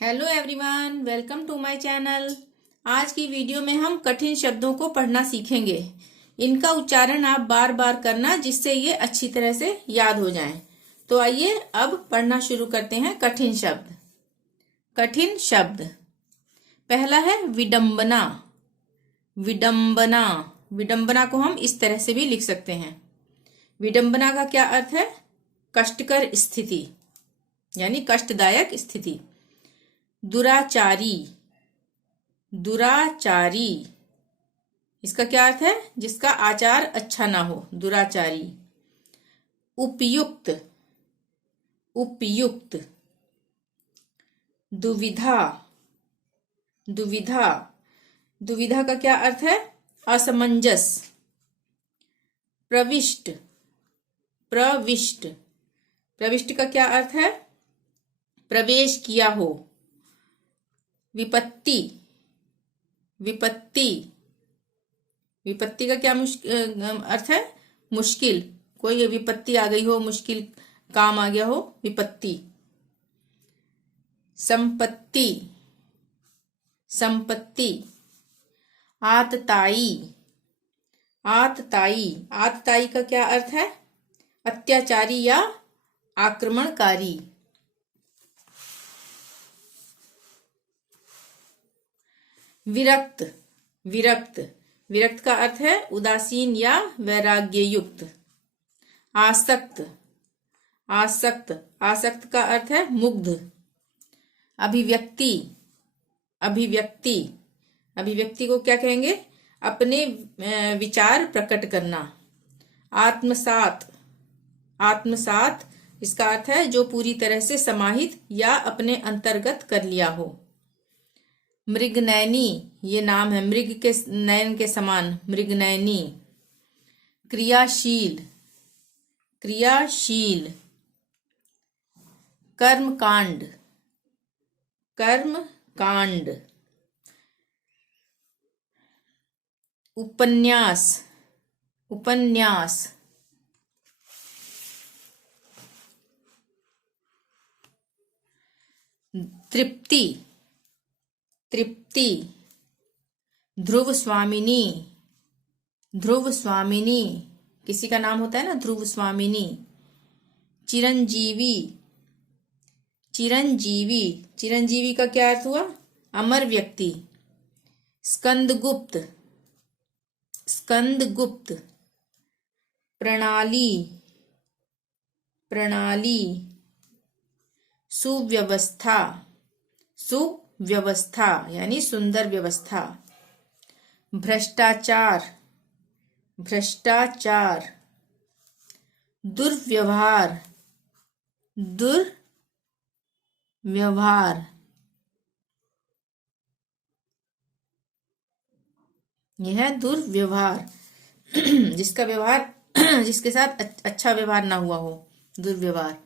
Hello everyone, welcome to my channel. आज की video में हम कठिन शब्दों को पढ़ना सीखेंगे। इनका उच्चारण आप बार बार करना, जिससे ये अच्छी तरह से याद हो जाएं। तो आइए अब पढ़ना शुरू करते हैं। कठिन शब्द। कठिन शब्द पहला है विडंबना। विडंबना विडंबना को हम इस तरह से भी लिख सकते हैं। विडंबना का क्या अर्थ है? कष्टकर स्थिति, यानी कष्टदायक स्थिति। दुराचारी। दुराचारी इसका क्या अर्थ है? जिसका आचार अच्छा ना हो, दुराचारी। उपयुक्त। उपयुक्त। दुविधा। दुविधा दुविधा का क्या अर्थ है? असमंजस। प्रविष्ट। प्रविष्ट प्रविष्ट का क्या अर्थ है? प्रवेश किया हो। विपत्ति। विपत्ति विपत्ति का क्या अर्थ है? मुश्किल। कोई विपत्ति आ गई हो, मुश्किल काम आ गया हो, विपत्ति। संपत्ति। संपत्ति। आतताई। आतताई आतताई का क्या अर्थ है? अत्याचारी या आक्रमणकारी। विरक्त। विरक्त विरक्त का अर्थ है उदासीन या वैराग्य युक्त। आसक्त। आसक्त आसक्त का अर्थ है मुग्ध। अभिव्यक्ति। अभिव्यक्ति अभिव्यक्ति को क्या कहेंगे? अपने विचार प्रकट करना। आत्मसात। आत्मसात इसका अर्थ है जो पूरी तरह से समाहित या अपने अंतर्गत कर लिया हो। मृगनयनी ये नाम है, मृग के नयन के समान, मृगनयनी। क्रियाशील। क्रियाशील। कर्मकांड। कर्मकांड। उपन्यास। उपन्यास। तृप्ति। तृप्ति। ध्रुव स्वामिनी। ध्रुव स्वामिनी किसी का नाम होता है ना, ध्रुव स्वामिनी। चिरंजीवी। चिरंजीवी चिरंजीवी का क्या अर्थ हुआ? अमर व्यक्ति। स्कंदगुप्त। स्कंदगुप्त। प्रणाली। प्रणाली। सुव्यवस्था। सुव्यवस्था यानी सुंदर व्यवस्था। भ्रष्टाचार। भ्रष्टाचार। दुर्व्यवहार। दुर्व्यवहार यह है दुर्व्यवहार जिसका व्यवहार जिसके साथ अच्छा व्यवहार ना हुआ हो, दुर्व्यवहार।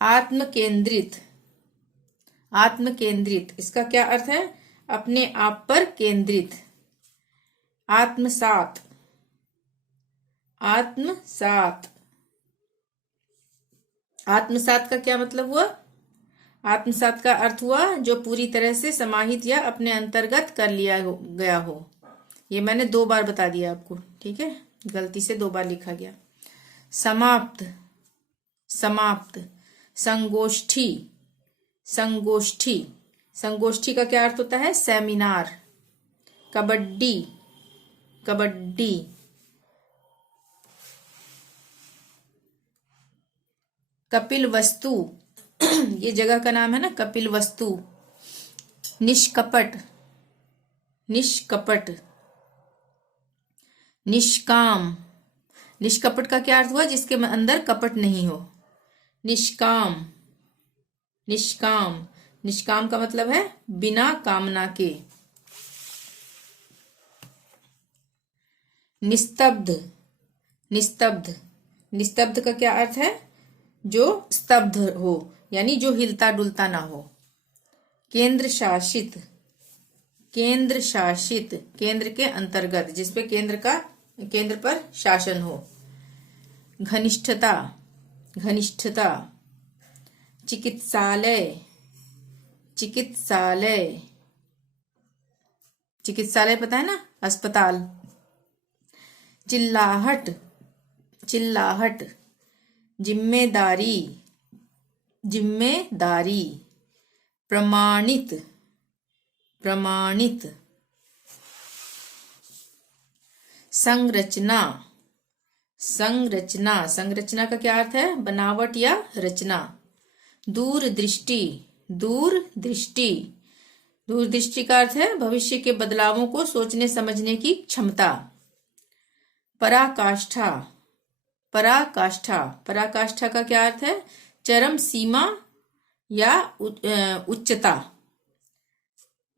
आत्म केंद्रित। आत्म केंद्रित इसका क्या अर्थ है? अपने आप पर केंद्रित। आत्मसात। आत्मसात आत्मसात का क्या मतलब हुआ? आत्मसात का अर्थ हुआ जो पूरी तरह से समाहित या अपने अंतर्गत कर लिया गया हो। ये मैंने 2 बार बता दिया आपको, ठीक है? गलती से 2 बार लिखा गया। समाप्त। समाप्त। संगोष्ठी। संगोष्ठी संगोष्ठी का क्या अर्थ होता है? सेमिनार। कबड्डी। कबड्डी। कपिल वस्तु ये जगह का नाम है ना, कपिल वस्तु। निष्कपट। निष्कपट। निष्काम। निष्कपट का क्या अर्थ हुआ? जिसके अंदर कपट नहीं हो। निष्काम। निष्काम निष्काम का मतलब है बिना कामना के। निस्तब्ध। निस्तब्ध निस्तब्ध का क्या अर्थ है? जो स्तब्ध हो, यानी जो हिलता डुलता ना हो। केंद्र शासित। केंद्र शासित केंद्र के अंतर्गत, जिसपे केंद्र पर शासन हो। घनिष्ठता। घनिष्ठता। चिकित्सालय, चिकित्सालय, चिकित्सालय पता है ना, अस्पताल। चिल्लाहट, चिल्लाहट। जिम्मेदारी, जिम्मेदारी। प्रमाणित, प्रमाणित। संरचना, संरचना। संरचना का क्या अर्थ है? बनावट या रचना। दूरदृष्टि, दूरदृष्टि। दूरदृष्टि का अर्थ है भविष्य के बदलावों को सोचने समझने की क्षमता। पराकाष्ठा, पराकाष्ठा। पराकाष्ठा का क्या अर्थ है? चरम सीमा या उच्चता।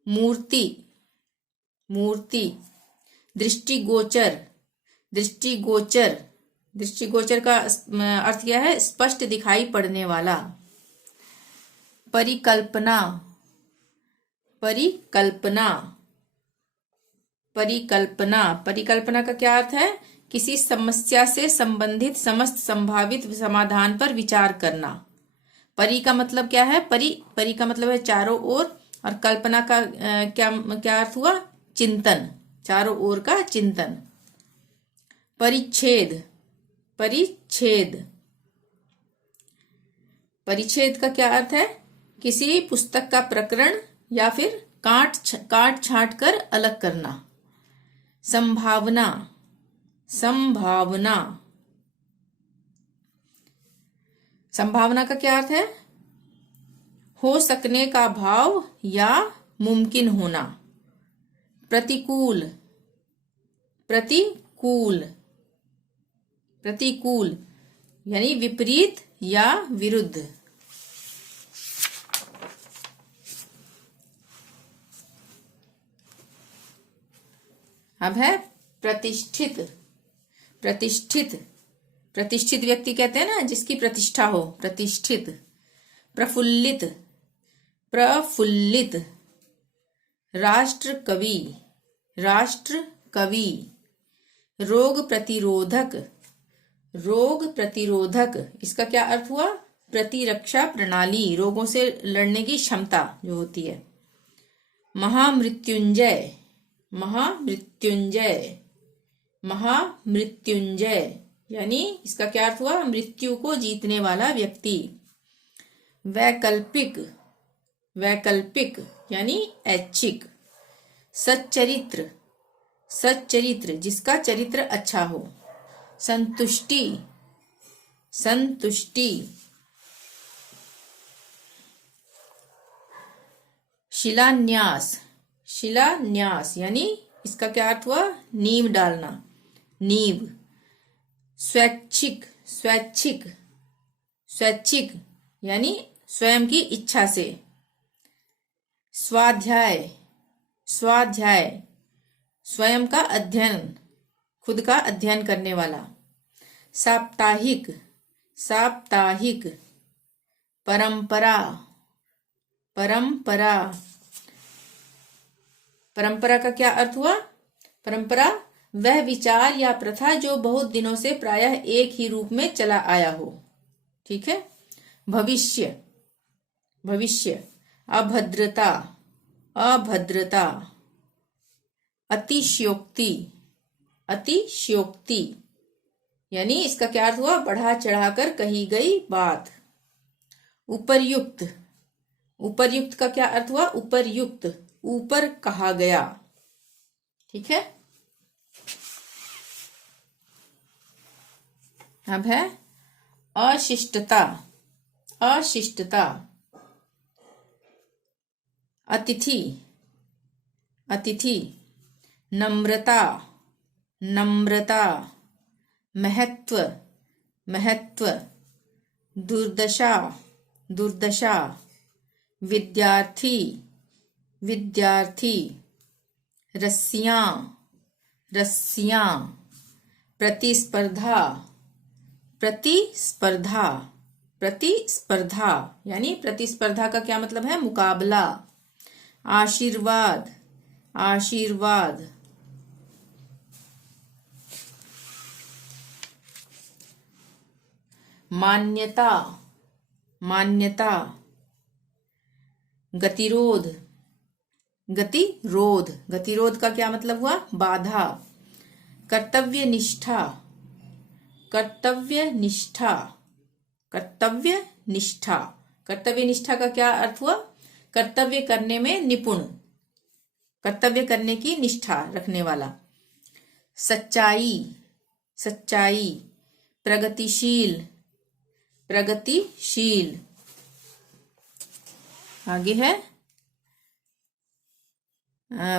मूर्ति, मूर्ति। दृष्टिगोचर, दृष्टिगोचर। दृष्टिगोचर का अर्थ क्या है? स्पष्ट दिखाई पड़ने वाला। परिकल्पना, परिकल्पना, परिकल्पना। परिकल्पना का क्या अर्थ है? किसी समस्या से संबंधित समस्त संभावित समाधान पर विचार करना। परि का मतलब क्या है? परि का मतलब है चारों ओर, और कल्पना का क्या अर्थ हुआ? चिंतन, चारों ओर का चिंतन। परिच्छेद, परिच्छेद। परिच्छेद का क्या अर्थ है? किसी पुस्तक का प्रकरण या फिर काट छांट कर अलग करना। संभावना, संभावना। संभावना का क्या अर्थ है? हो सकने का भाव या मुमकिन होना। प्रतिकूल, प्रतिकूल, प्रतिकूल यानी विपरीत या विरुद्ध। अब है प्रतिष्ठित, प्रतिष्ठित। प्रतिष्ठित व्यक्ति कहते हैं ना जिसकी प्रतिष्ठा हो, प्रतिष्ठित। प्रफुल्लित, प्रफुल्लित। राष्ट्र कवि, राष्ट्र कवि। रोग प्रतिरोधक, रोग प्रतिरोधक। इसका क्या अर्थ हुआ? प्रतिरक्षा प्रणाली, रोगों से लड़ने की क्षमता जो होती है। महामृत्युंजय, महामृत्युंजय, महामृत्युंजय यानी इसका क्या अर्थ हुआ? मृत्यु को जीतने वाला व्यक्ति। वैकल्पिक, वैकल्पिक यानी ऐच्छिक। सच्चरित्र, सच्चरित्र जिसका चरित्र अच्छा हो। संतुष्टि, संतुष्टि। शिलान्यास, शिलान्यास यानी इसका क्या अर्थ हुआ? नींव डालना, नींव। स्वैच्छिक, स्वैच्छिक, स्वैच्छिक यानी स्वयं की इच्छा से। स्वाध्याय, स्वाध्याय स्वयं का अध्ययन, खुद का अध्ययन करने वाला। साप्ताहिक, साप्ताहिक। परंपरा, परंपरा। परंपरा का क्या अर्थ हुआ? परंपरा वह विचार या प्रथा जो बहुत दिनों से प्रायः एक ही रूप में चला आया हो। ठीक है। भविष्य, भविष्य। अभद्रता, अभद्रता। अतिशयोक्ति, अतिशयोक्ति यानी इसका क्या अर्थ हुआ? बढ़ा चढ़ाकर कही गई बात। उपर्युक्त, उपर्युक्त का क्या अर्थ हुआ? उपर्युक्त, ऊपर कहा गया। ठीक है। अब है अशिष्टता, अशिष्टता। अतिथि, अतिथि। नम्रता, नम्रता। महत्व, महत्व। दुर्दशा, दुर्दशा। विद्यार्थी, विद्यार्थी। रस्सियां, रस्सियां। प्रतिस्पर्धा, प्रतिस्पर्धा, प्रतिस्पर्धा यानी प्रतिस्पर्धा का क्या मतलब है? मुकाबला। आशीर्वाद, आशीर्वाद। मान्यता, मान्यता, गतिरोध, गतिरोध, गतिरोध का क्या मतलब हुआ? बाधा। कर्तव्य निष्ठा, कर्तव्य निष्ठा, कर्तव्य निष्ठा, कर्तव्य निष्ठा का क्या अर्थ हुआ? कर्तव्य करने में निपुण, कर्तव्य करने की निष्ठा रखने वाला। सच्चाई, सच्चाई, प्रगतिशील, प्रगतिशील। आगे है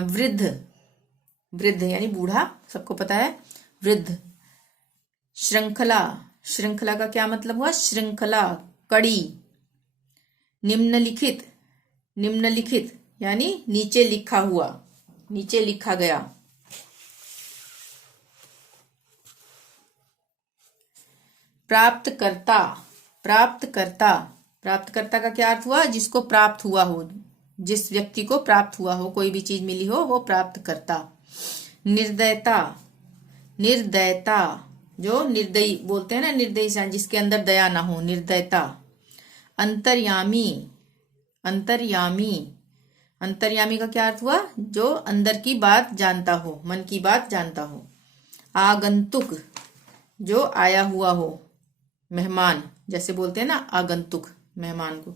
वृद्ध, वृद्ध यानी बूढ़ा, सबको पता है वृद्ध। श्रृंखला, श्रृंखला का क्या मतलब हुआ? श्रृंखला, कड़ी। निम्नलिखित, निम्नलिखित यानी नीचे लिखा हुआ, नीचे लिखा गया। प्राप्तकर्ता, प्राप्तकर्ता, प्राप्तकर्ता का क्या अर्थ हुआ? जिसको प्राप्त हुआ हो, जिस व्यक्ति को प्राप्त हुआ हो, कोई भी चीज मिली हो, वो प्राप्तकर्ता। निर्दयता, निर्दयता, जो निर्दयी बोलते हैं ना, निर्दयी इंसान जिसके अंदर दया ना हो, निर्दयता। अंतर्यामी, अंतर्यामी, अंतर्यामी का क्या अर्थ हुआ? जो अंदर की बात जानता हो, मन की बात जानता हो। आगंतुक, जो आया हुआ हो, मेहमान, जैसे बोलते हैं ना आगंतुक, मेहमान को।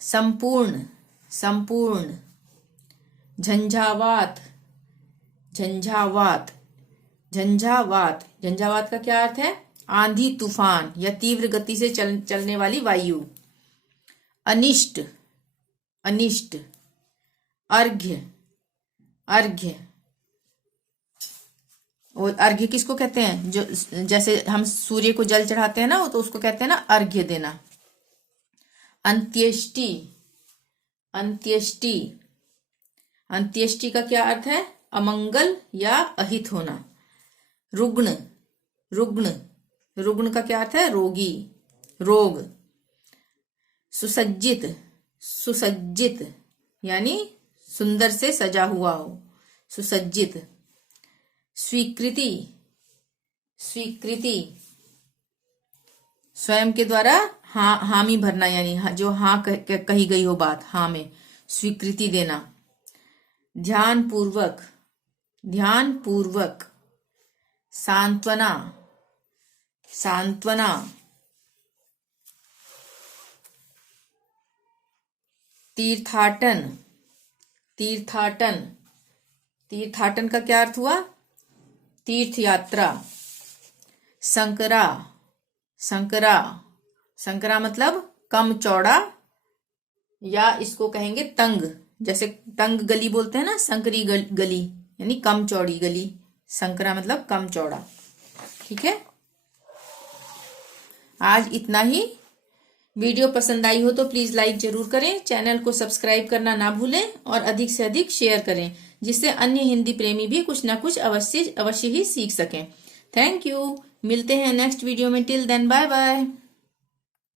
संपूर्ण, संपूर्ण। झंझावात, झंझावात, झंझावात, झंझावात का क्या अर्थ है? आंधी तूफान या तीव्र गति से चलने वाली वायु। अनिष्ट, अनिष्ट। अर्घ्य, अर्घ्य, और अर्घ्य किसको कहते हैं? जो जैसे हम सूर्य को जल चढ़ाते हैं ना, तो उसको कहते हैं ना अर्घ्य देना। अंत्येष्टि, अंत्येष्टि, अंत्येष्टि का क्या अर्थ है? अमंगल या अहित होना। रुग्ण, रुग्ण, रुग्ण का क्या अर्थ है? रोगी, रोग। सुसज्जित, सुसज्जित यानी सुंदर से सजा हुआ हो, सुसज्जित। स्वीकृति, स्वीकृति, स्वयं के द्वारा हाँ, हामी भरना, यानी जो हाँ कही गई हो बात, हाँ में स्वीकृति देना। ध्यान पूर्वक, ध्यान पूर्वक। सांत्वना, सांत्वना। तीर्थाटन, तीर्थाटन, तीर्थाटन का क्या अर्थ हुआ? तीर्थ यात्रा। संकरा, संकरा, संकरा मतलब कम चौड़ा, या इसको कहेंगे तंग, जैसे तंग गली बोलते हैं ना, संकरी गली यानी कम चौड़ी गली। संकरा मतलब कम चौड़ा। ठीक है, आज इतना ही। वीडियो पसंद आई हो तो प्लीज लाइक जरूर करें, चैनल को सब्सक्राइब करना ना भूलें और अधिक से अधिक शेयर करें, जिससे अन्य हिंदी प्रेमी भी कुछ ना कुछ अवश्य ही सीख सकें। Thank you. मिलते हैं नेक्स्ट वीडियो में। Till then bye bye.